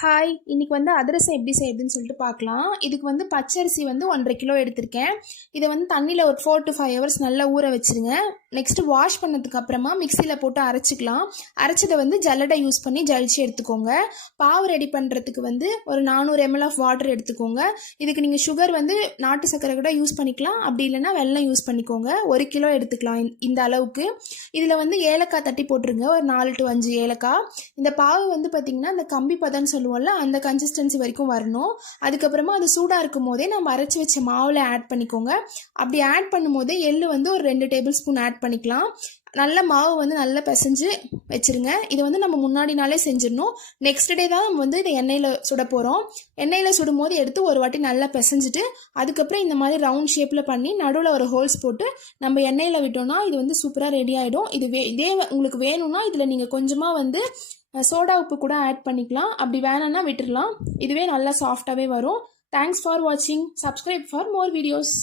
Hi, இன்னைக்கு வந்து அதிரசம் எப்படி செய்யுதுன்னு சொல்லிட்டு பார்க்கலாம். இதுக்கு வந்து பச்சரிசி வந்து 1.5 கிலோ எடுத்திருக்கேன். இதை வந்து தண்ணியில் ஒரு 4 to 5 ஹவர்ஸ் நல்லா ஊற வச்சுருங்க. நெக்ஸ்ட்டு வாஷ் பண்ணதுக்கு அப்புறமா மிக்சியில் போட்டு அரைச்சிக்கலாம். அரைச்சதை வந்து ஜல்லடை யூஸ் பண்ணி ஜலிச்சு எடுத்துக்கோங்க. பாவு ரெடி பண்ணுறதுக்கு வந்து ஒரு 400 ml ஆஃப் வாட்டர் எடுத்துக்கோங்க. இதுக்கு நீங்கள் சுகர் வந்து நாட்டு சர்க்கரை கூட யூஸ் பண்ணிக்கலாம், அப்படி இல்லைன்னா வெல்லம் யூஸ் பண்ணிக்கோங்க. 1 கிலோ எடுத்துக்கலாம் இந்த அளவுக்கு. இதில் வந்து ஏலக்காய் தட்டி போட்டுருங்க, ஒரு 4 to 5 ஏலக்காய். இந்த பாவு வந்து பார்த்திங்கன்னா இந்த கம்பி பதம்னு சொல்லுவோம்ல, அந்த கன்சிஸ்டன்சி வரைக்கும் வரணும். அதுக்கப்புறமா அது சூடாக இருக்கும் போதே நம்ம அரைச்சி வச்ச மாவில் ஆட் பண்ணிக்கோங்க. அப்படி ஆட் பண்ணும் போதே எள்ளு வந்து ஒரு 2 டேபிள் ஸ்பூன் ஆட் பண்ணிக்கலாம். நல்ல மாவு வந்து நல்லா பிசைஞ்சு வச்சுருங்க. இதை வந்து நம்ம முன்னாடி நாளே செஞ்சிடணும். நெக்ஸ்ட் டே தான் நம்ம வந்து இதை எண்ணெயில் சுட போகிறோம். எண்ணெயில் சுடும் போது எடுத்து ஒரு வாட்டி நல்லா பிசைஞ்சிட்டு அதுக்கப்புறம் இந்த மாதிரி ரவுண்ட் ஷேப்பில் பண்ணி நடுவில் ஒரு ஹோல்ஸ் போட்டு நம்ம எண்ணெயில் விட்டோம்னா இது வந்து சூப்பராக ரெடி ஆகிடும். இதே உங்களுக்கு வேணும்னா இதில் நீங்கள் கொஞ்சமாக வந்து சோடா உப்பு கூட ஆட் பண்ணிக்கலாம். அப்படி வேணான்னா விட்டுடலாம். இதுவே நல்லா சாஃப்டாகவே வரும். தேங்க்ஸ் ஃபார் வாட்சிங். Subscribe for more videos.